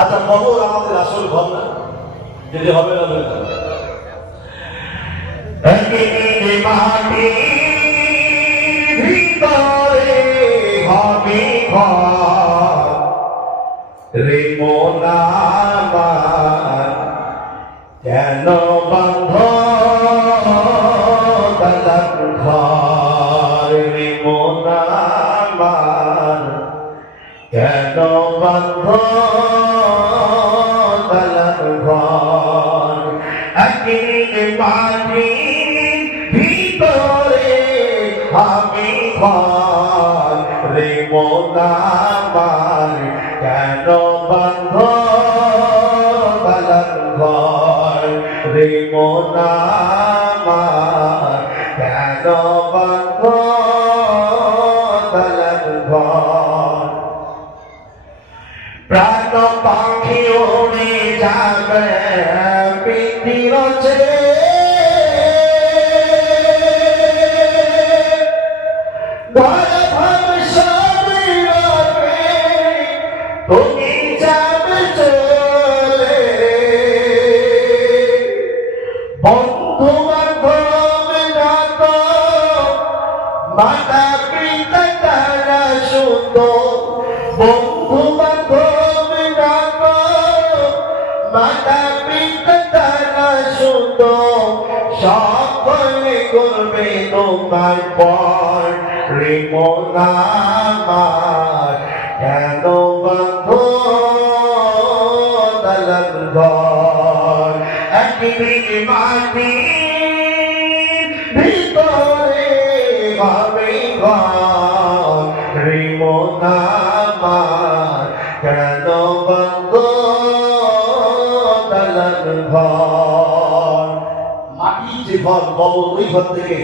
আচ্ছা, কবর আমাদের আসল ঘর না? যদি হবে না মাটির ভিতরে হবে ঘর রে মোনাবার, কেন বাঁধ দালান ঘর রে মোনাবার, কেন বাঁধ দালান ঘর। একদিন মাটির ভিতরে আমি ঘর রে মোনাবার, কেন বাঁধ দালান ঘর রে মোনাবার, কেন বাঁধ দালান ঘর। প্রাণ পাখি উড়ে যাবে পৃথিবীর ছেড়ে, ঘর ভাবসাবে তুমি যাবে চলে। বন্ধু বান্ধব ডাক, মাতা পিতা তারা সুন্দর, বন্ধু বান্ধব ডাক, মাতা পিতা তারা সুন্দর, সকলে করবে তোমার পর রে মোনাবার, কেন বাঁধ দালান ঘর। একদিন মাটির ভিতরে হবে ঘর রে মোনাবার, কেন বাঁধ দালান ঘর। মাটির যে ঘর, কবর, ওই ঘর থেকে